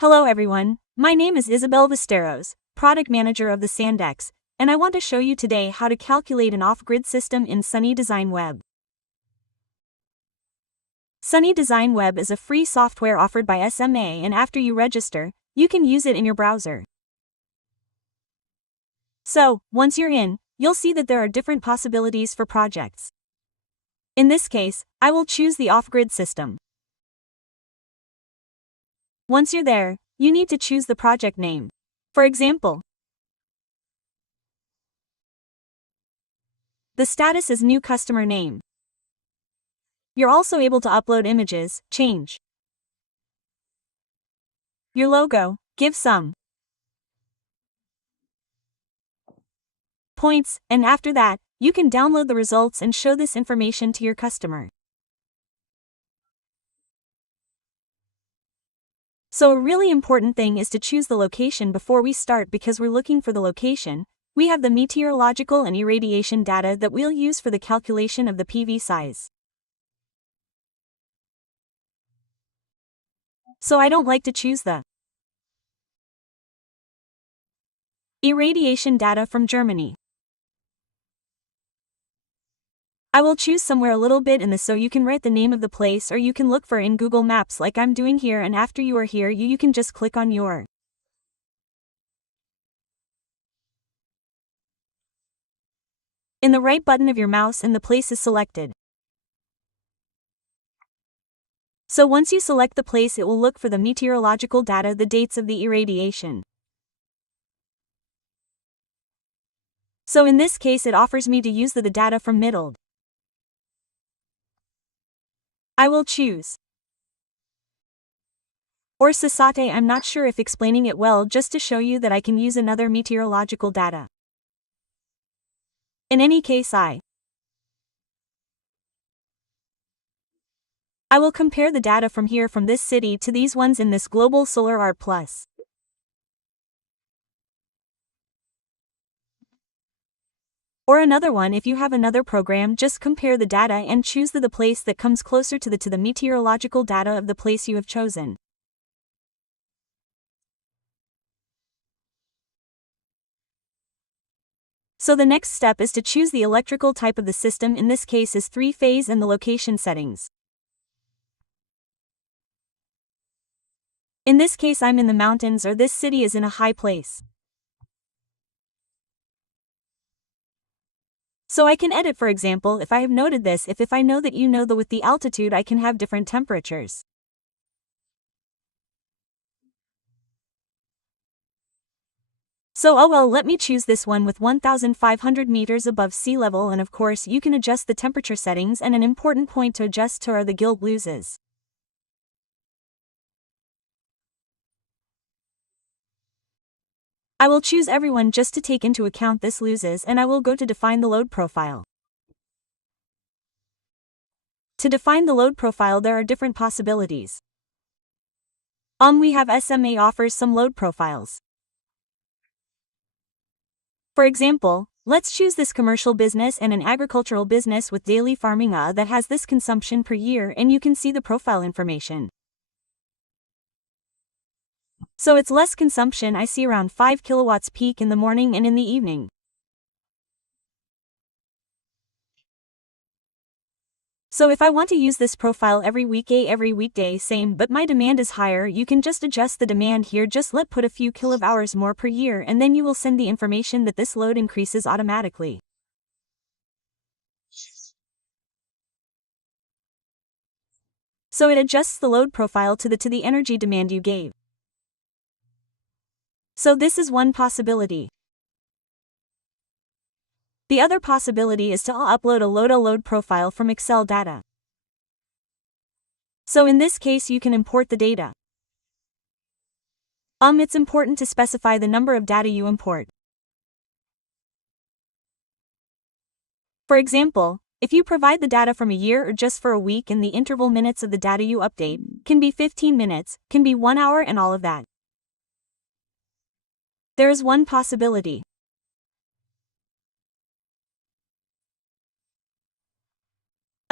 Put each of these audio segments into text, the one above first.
Hello everyone, my name is Isabel Vesteros, Product Manager of the Sandex, and I want to show you today how to calculate an off-grid system in Sunny Design Web. Sunny Design Web is a free software offered by SMA, and after you register, you can use it in your browser. So, once you're in, you'll see that there are different possibilities for projects. In this case, I will choose the off-grid system. Once you're there, you need to choose the project name. For example, the status is new customer name. You're also able to upload images, change your logo, give some points, and after that, you can download the results and show this information to your customer. So a really important thing is to choose the location before we start, because we're looking for the location. We have the meteorological and irradiation data that we'll use for the calculation of the PV size. So I don't like to choose the irradiation data from Germany. I will choose somewhere a little bit in this, so you can write the name of the place, or you can look for in Google Maps like I'm doing here, and after you are here you can just click on your in the right button of your mouse and the place is selected. So once you select the place, it will look for the meteorological data, the dates of the irradiation. So in this case it offers me to use the data from Middled. I will choose or Sasate. I'm not sure if explaining it well, just to show you that I can use another meteorological data. In any case I will compare the data from here, from this city, to these ones in this global solar art plus. Or another one, if you have another program, just compare the data and choose the place that comes closer to the meteorological data of the place you have chosen. So the next step is to choose the electrical type of the system. In this case is 3-phase, and the location settings. In this case I'm in the mountains, or this city is in a high place. So I can edit, for example, if I have noted this, if I know that you know that with the altitude I can have different temperatures. So let me choose this one with 1,500 meters above sea level, and of course you can adjust the temperature settings, and an important point to adjust to are the gilt loses. I will choose everyone just to take into account this loses, and I will go to define the load profile. To define the load profile there are different possibilities. We have SMA offers some load profiles. For example, let's choose this commercial business and an agricultural business with daily farming that has this consumption per year, and you can see the profile information. So it's less consumption. I see around 5 kilowatts peak in the morning and in the evening. So if I want to use this profile every weekday, same, but my demand is higher, you can just adjust the demand here, just put a few kilowatt-hours more per year, and then you will send the information that this load increases automatically. So it adjusts the load profile to the energy demand you gave. So this is one possibility. The other possibility is to upload a load profile from Excel data. So in this case you can import the data. It's important to specify the number of data you import. For example, if you provide the data from a year or just for a week, and the interval minutes of the data you update can be 15 minutes, can be 1 hour, and all of that. There is one possibility.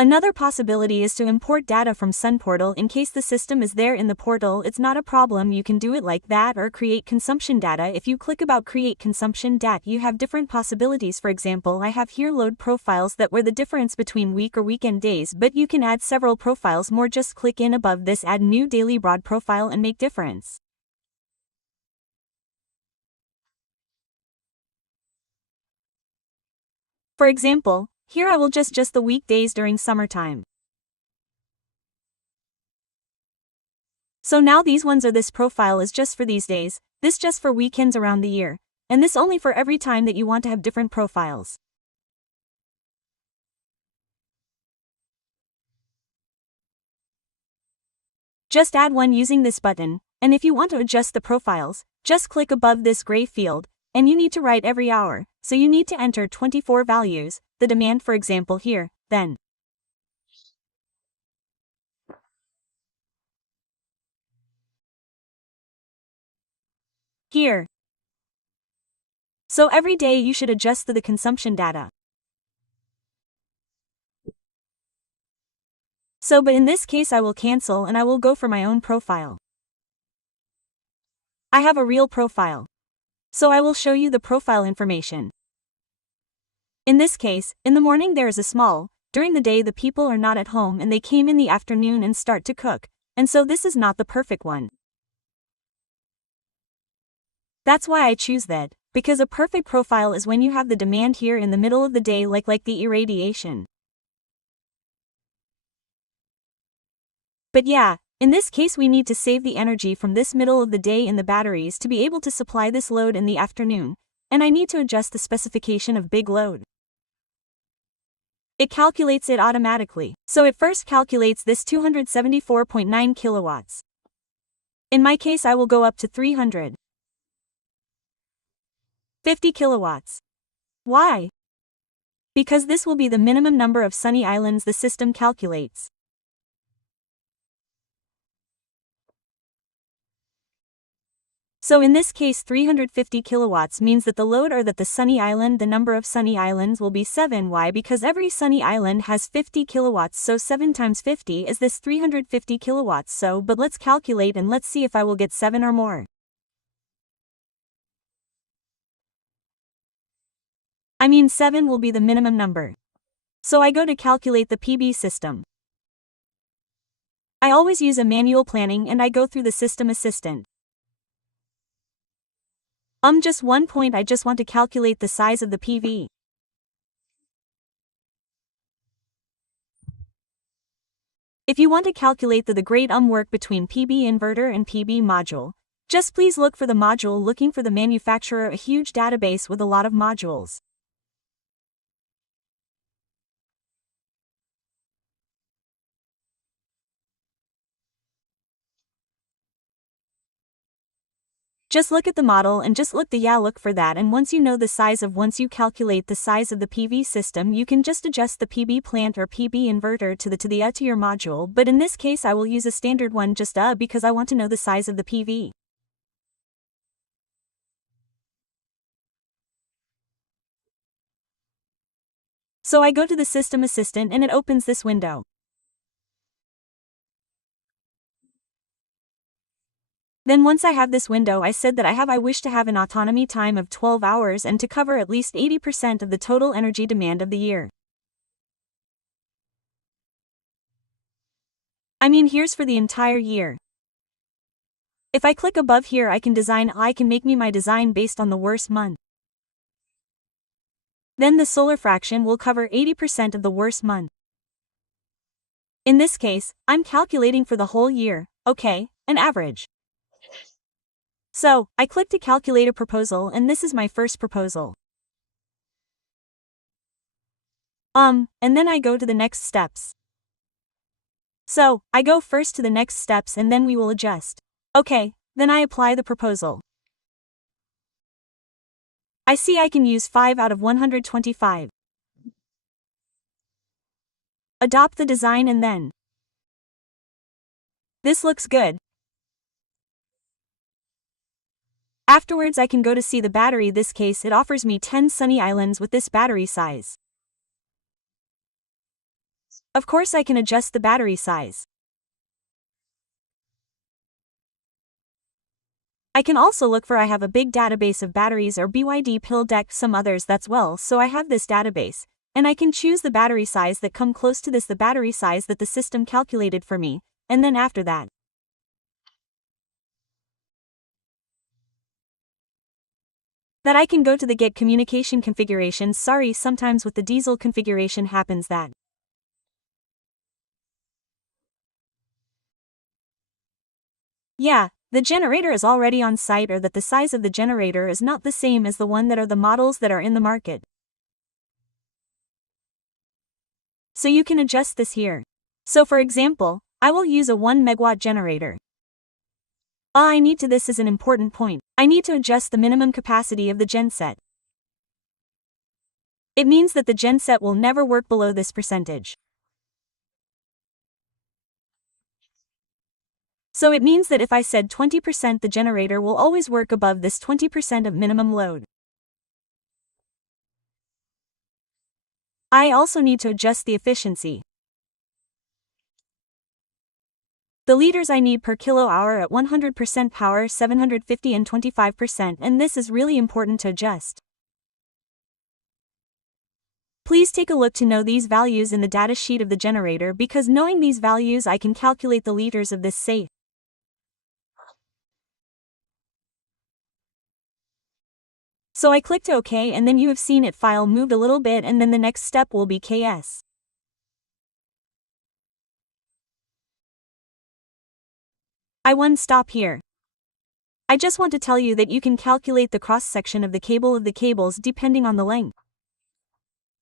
Another possibility is to import data from Sun Portal in case the system is there in the portal. It's not a problem, you can do it like that, or create consumption data. If you click about create consumption data, you have different possibilities. For example, I have here load profiles that were the difference between week or weekend days, but you can add several profiles more. Just click in above this, add new daily broad profile and make difference. For example, here I will just the weekdays during summertime. So now these ones are, this profile is just for these days, this just for weekends around the year, and this only for every time that you want to have different profiles. Just add one using this button, and if you want to adjust the profiles, just click above this gray field, and you need to write every hour, so you need to enter 24 values, the demand for example here, then. Here. So every day you should adjust the consumption data. So but in this case I will cancel and I will go for my own profile. I have a real profile. So I will show you the profile information. In this case, in the morning there is a small, during the day the people are not at home and they came in the afternoon and start to cook, and so this is not the perfect one. That's why I choose that, because a perfect profile is when you have the demand here in the middle of the day like the irradiation. But yeah, in this case we need to save the energy from this middle of the day in the batteries to be able to supply this load in the afternoon, and I need to adjust the specification of big load. It calculates it automatically, so it first calculates this 274.9 kilowatts. In my case I will go up to 350 kilowatts. Why? Because this will be the minimum number of sunny islands the system calculates. So in this case 350 kilowatts means that the load or that the sunny island, the number of sunny islands will be 7. Why? Because every sunny island has 50 kilowatts, so 7 times 50 is this 350 kilowatts. So but let's calculate and let's see if I will get 7 or more. I mean 7 will be the minimum number. So I go to calculate the PV system. I always use a manual planning and I go through the system assistant. Just one point, I just want to calculate the size of the PV. If you want to calculate the great work between PV inverter and PV module, just please look for the module, looking for the manufacturer, a huge database with a lot of modules. Just look at the model and just look for that, and once you know the size of, once you calculate the size of the PV system, you can just adjust the PV plant or PV inverter to your module, but in this case I will use a standard one just because I want to know the size of the PV. So I go to the system assistant and it opens this window. Then once I have this window, I said that I wish to have an autonomy time of 12 hours and to cover at least 80% of the total energy demand of the year. I mean here's for the entire year. If I click above here I can make me my design based on the worst month. Then the solar fraction will cover 80% of the worst month. In this case, I'm calculating for the whole year, okay, an average. So, I click to calculate a proposal and this is my first proposal. And then I go to the next steps. So, I go first to the next steps and then we will adjust. Okay, then I apply the proposal. I see I can use 5 out of 125. Adopt the design and then. This looks good. Afterwards I can go to see the battery. This case it offers me 10 sunny islands with this battery size. Of course I can adjust the battery size. I can also look for I have a big database of batteries or BYD pill deck some others that's well so I have this database, and I can choose the battery size that come close to this the battery size that the system calculated for me, and then after that I can go to the get communication configuration. Sorry, sometimes with the diesel configuration happens that yeah, the generator is already on site or that the size of the generator is not the same as the one that are the models that are in the market. So you can adjust this here. So for example, I will use a 1 megawatt generator. I need to this is an important point. I need to adjust the minimum capacity of the genset. It means that the genset will never work below this percentage. So it means that if I said 20% the generator will always work above this 20% of minimum load. I also need to adjust the efficiency. The liters I need per kilo hour at 100% power 750 and 25%, and this is really important to adjust. Please take a look to know these values in the data sheet of the generator because knowing these values I can calculate the liters of this safe. So I clicked OK and then you have seen it file moved a little bit and then the next step will be KS. I won't stop here. I just want to tell you that you can calculate the cross-section of the cable of the cables depending on the length.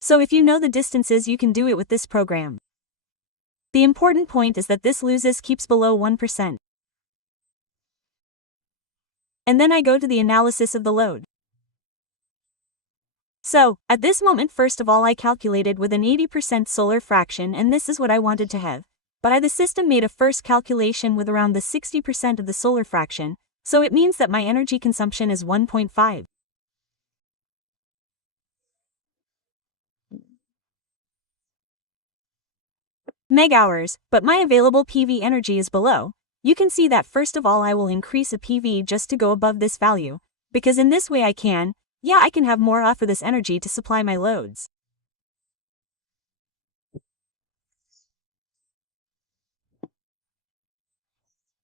So if you know the distances you can do it with this program. The important point is that this loses keeps below 1%. And then I go to the analysis of the load. So, at this moment first of all I calculated with an 80% solar fraction and this is what I wanted to have. But the system made a first calculation with around the 60% of the solar fraction, so it means that my energy consumption is 1.5 meg-hours, but my available PV energy is below. You can see that first of all I will increase a PV just to go above this value, because in this way I can have more off for this energy to supply my loads.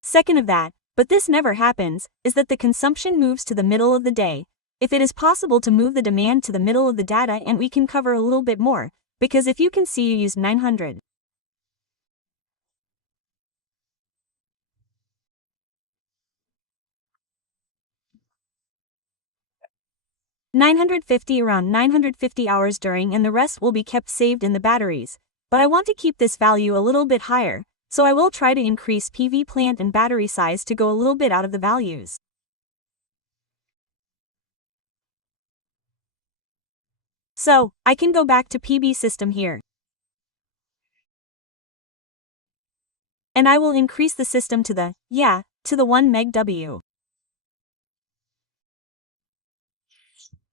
Second of that, but this never happens, is that the consumption moves to the middle of the day. If it is possible to move the demand to the middle of the data and we can cover a little bit more, because if you can see you use 950 around 950 hours during and the rest will be kept saved in the batteries. But I want to keep this value a little bit higher, so I will try to increase PV plant and battery size to go a little bit out of the values. So, I can go back to PV system here. And I will increase the system to the 1 meg W.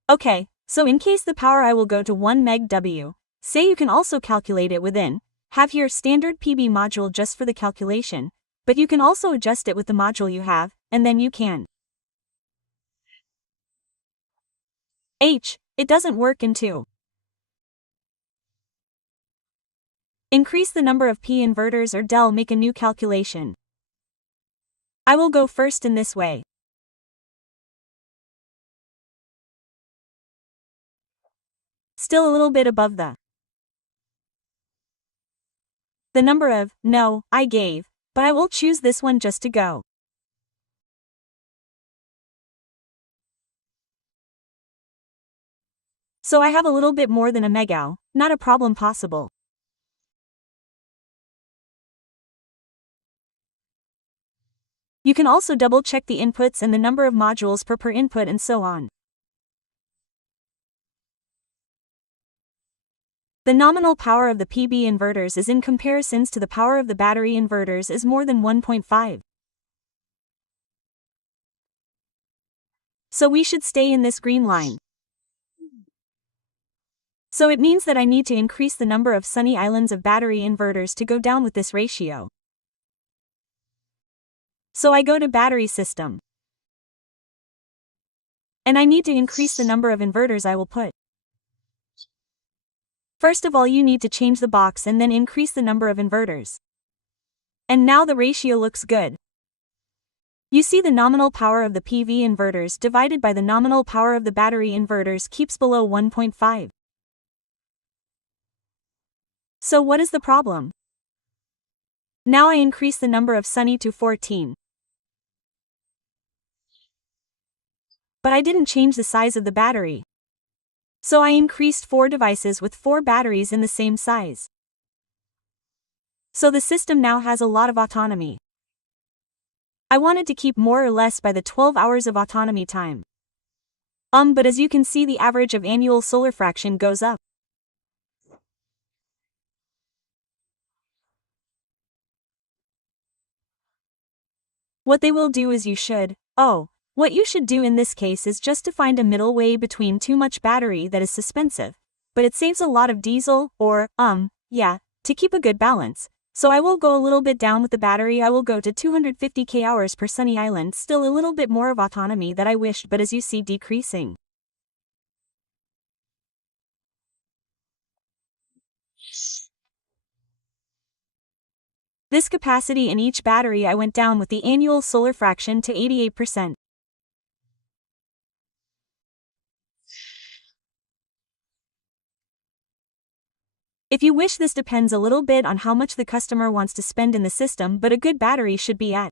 Okay, so in case the power I will go to 1 meg W. Say you can also calculate it within, have here standard PV module just for the calculation, but you can also adjust it with the module you have, and then you can. It doesn't work in 2. Increase the number of P inverters or del make a new calculation. I will go first in this way. Still a little bit above the number of, I gave, but I will choose this one just to go. So I have a little bit more than a megao, not a problem possible. You can also double check the inputs and the number of modules per input and so on. The nominal power of the PV inverters is in comparisons to the power of the battery inverters is more than 1.5. So we should stay in this green line. So it means that I need to increase the number of sunny islands of battery inverters to go down with this ratio. So I go to battery system. And I need to increase the number of inverters I will put. First of all, you need to change the box and then increase the number of inverters. And now the ratio looks good. You see the nominal power of the PV inverters divided by the nominal power of the battery inverters keeps below 1.5. So what is the problem? Now I increase the number of sunny to 14. But I didn't change the size of the battery. So I increased 4 devices with 4 batteries in the same size. So the system now has a lot of autonomy. I wanted to keep more or less by the 12 hours of autonomy time. But as you can see, the average of annual solar fraction goes up. What they will do is what you should do in this case is just to find a middle way between too much battery that is suspensive, but it saves a lot of diesel, to keep a good balance. So I will go a little bit down with the battery. I will go to 250 kWh per sunny island, still a little bit more of autonomy that I wished, but as you see, decreasing. This capacity in each battery I went down with the annual solar fraction to 88%. If you wish, this depends a little bit on how much the customer wants to spend in the system, but a good battery should be at.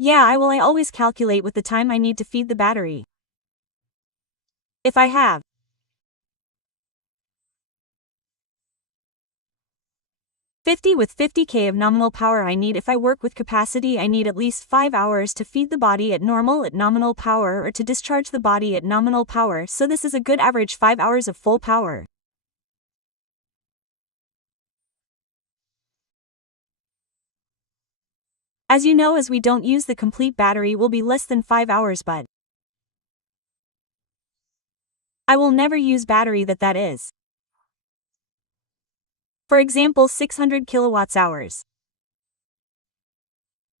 I always calculate with the time I need to feed the battery. If I have 50 with 50k of nominal power, I need, if I work with capacity, I need at least 5 hours to feed the body at nominal power, or to discharge the body at nominal power, so this is a good average 5 hours of full power. As you know, as we don't use the complete battery, will be less than 5 hours, but I will never use battery that is. For example, 600 kilowatts hours.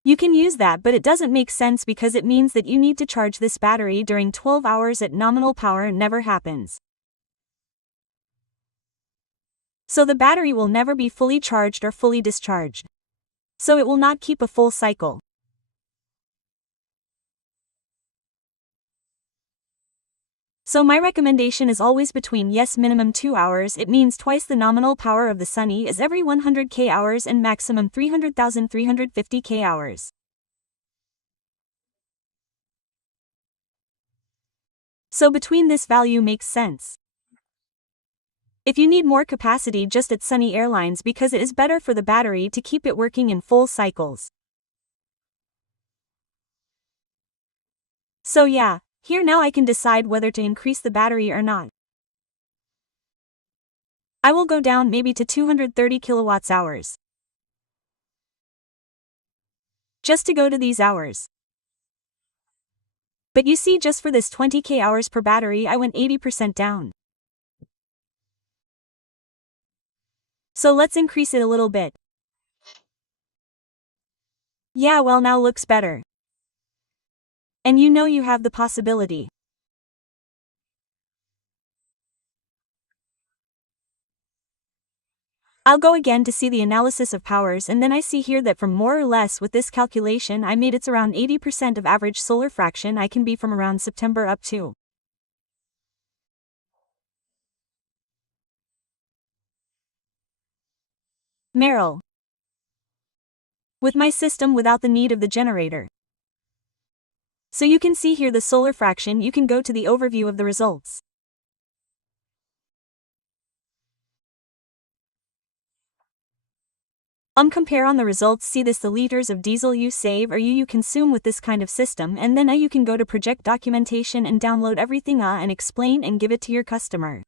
You can use that, but it doesn't make sense because it means that you need to charge this battery during 12 hours at nominal power. Never happens. So the battery will never be fully charged or fully discharged. So it will not keep a full cycle. So my recommendation is always between minimum 2 hours. It means twice the nominal power of the sunny is every 100k hours and maximum 350k hours. So between this value makes sense. If you need more capacity, just at Sunny Airlines, because it is better for the battery to keep it working in full cycles. So here now I can decide whether to increase the battery or not. I will go down maybe to 230 kilowatts hours. Just to go to these hours. But you see, just for this 20k hours per battery, I went 80% down. So let's increase it a little bit. Now looks better. And you know you have the possibility. I'll go again to see the analysis of powers, and then I see here that from more or less with this calculation I made, it's around 80% of average solar fraction I can be from around September up to Merrill. With my system without the need of the generator. So you can see here the solar fraction. You can go to the overview of the results. Compare on the results. See this, the liters of diesel you save or you consume with this kind of system, and then you can go to project documentation and download everything and explain and give it to your customer.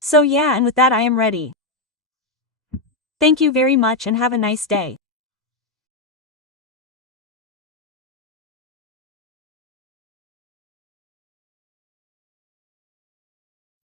So and with that I am ready. Thank you very much and have a nice day.